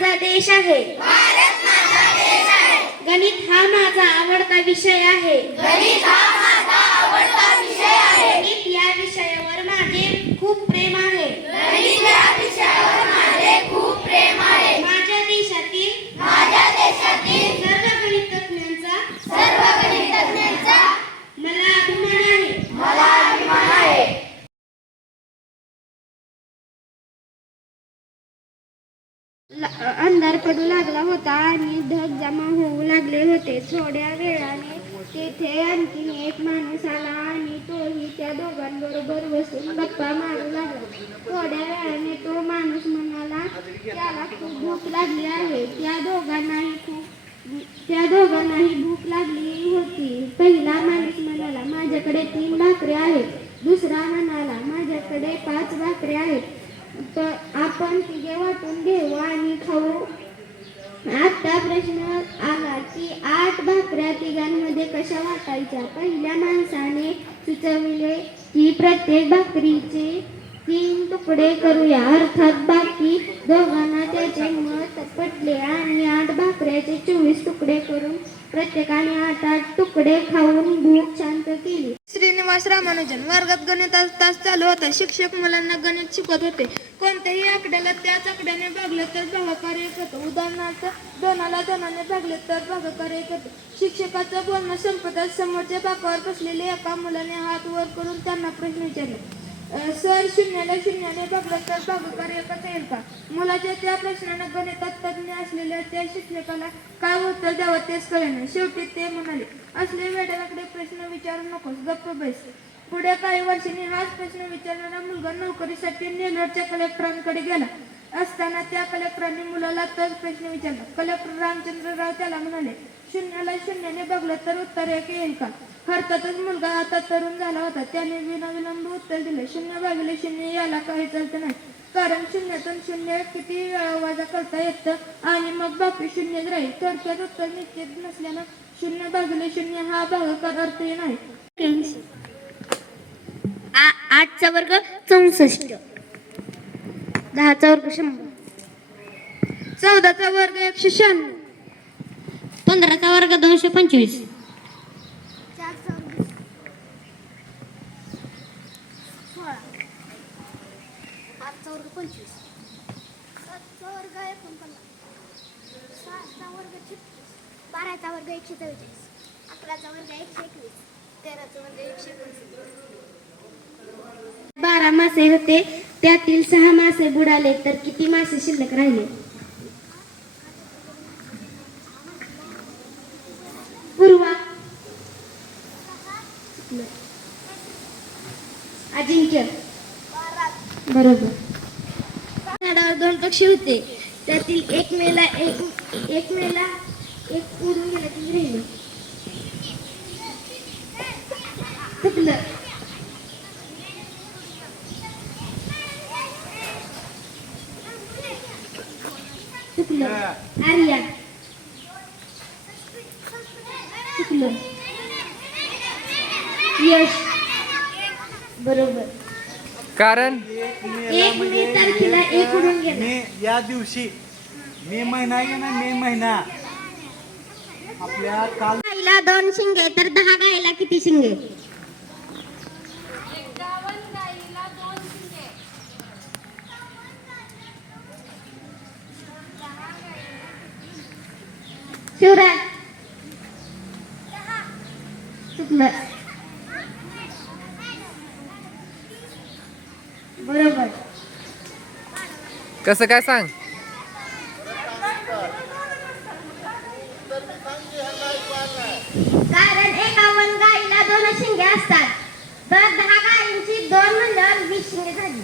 माझा देश आहे. गणित हा माझा आवडता विषय आहे गणित या विषयावर माझे खूप प्रेम आहे माझ्या देशातील सर्व गणितज्ञांचा मला अभिमान आहे ला- अंधार पडू लागला होता आणि ढग जमा होऊ लागले होते. थोड्या वेळाने तेथे आणखी एक माणूस आला आणि तोही त्या दोघांबरोबर बसून गप्पा मारू लागला. थोड्या वेळाने तो माणूस म्हणाला त्याला खूप भूक लागली आहे. त्या दोघांनाही खूप त्या दोघांनाही भूक लागली होती. पहिला माणूस म्हणाला माझ्याकडे तीन भाकऱ्या आहेत. दुसरा म्हणाला माझ्याकडे पाच भाकऱ्या आहेत. तर आपण तिघे वाटून घेऊ आणि खाऊ. आता प्रश्न आला की आठ भाकऱ्या तिघांमध्ये कशा वाटायच्या? पहिल्या माणसाने सुचविले की प्रत्येक भाकरीचे तीन तुकडे करूया. अर्थात बाकी दोघांना त्याचे मत पटले आणि आठ भाकऱ्याचे चोवीस तुकडे करून प्रत्येकाने आता तुकडे खाऊन भूक शांत केली. श्रीनिवास रामानुजन वर्गात गणित तास चालू होता. शिक्षक मुलांना गणित शिकवत होते. कोणत्याही आकड्याला त्याच आकड्याने भागले तर भागाकार एक होतो. उदाहरणार्थ दोनाला दोनाने भागले तर भागाकार एक होतो. शिक्षकाचं बोलणं संपताच समोरच्या बाकावर बसलेले एका मुलाने हात वर करून त्यांना प्रश्न विचारले. सर शून्याला शून्याने भागलं तर भागाकार एकच येईल का? मुलाच्या त्या प्रश्नानं गणितात तज्ज्ञ असलेल्या त्या शिक्षकाला काय उत्तर द्यावं तेच कळेना. शेवटी ते म्हणाले असले वेड्याकडे प्रश्न विचारू नकोस गप्प बैस. पुढे काही वर्षांनी हाच प्रश्न विचारणारा मुलगा नोकरीसाठी नेलोरच्या कलेक्टरांकडे गेला. असताना त्या कलेक्टरांनी मुलाला तोच प्रश्न विचारला. कलेक्टर रामचंद्रराव त्याला म्हणाले शून्याला शून्याने बघलं तर उत्तर एक येईल का? अर्थातच मुलगा आता तरुण झाला होता. त्याने विनाविलंब उत्तर दिले शून्य भागिले शून्य याला काही चालत नाही. कारण शून्यातून शून्य किती वेळा वजा करता येतं आणि मग बाकी शून्यच राहील. थोडक्यात उत्तर निश्चित नसल्यानं शून्य भागिले शून्य हा भागाकार अर्थही नाही. आठचा वर्ग चौसष्ट. दहाचा वर्ग शंभर. चौदाचा वर्ग एकशे शहाण्णव. पंधराचा वर्ग दोनशे पंचवीस. पाचचा वर्ग पंचवीस सातचा वर्ग एकोणपन्नास सहाचा वर्ग बाराचा वर्ग एकशे चव्वेचाळीस अकराचा वर्ग एकशे एकवीस तेराचा वर्ग एकशे एकोणीस बारा मासे होते त्यातील सहा मासे बुडाले तर किती मासे शिल्लक राहिले? बरोबर. झाडावर दोन पक्षी होते. त्यातील एक मेला एक एक मेला एक उडून गेला ती राहिली. चुकलं चुकलं आर्या. चुकलं यश. बरोबर. कारण? एक मे तारखेला एक उडून गेला. मे या दिवशी मे महिना आहे ना मे महिना. आपल्या काल गाईला दोन शिंगे तर दहा गाईला किती शिंगे? शिवराज. चुकलं. बरोबर. कसं काय सांग? कारण एकावन्न गाईला दोन शिंगे असतात. तर दहा गायींची दोन म्हणल्यावर वीस शिंगे झाली.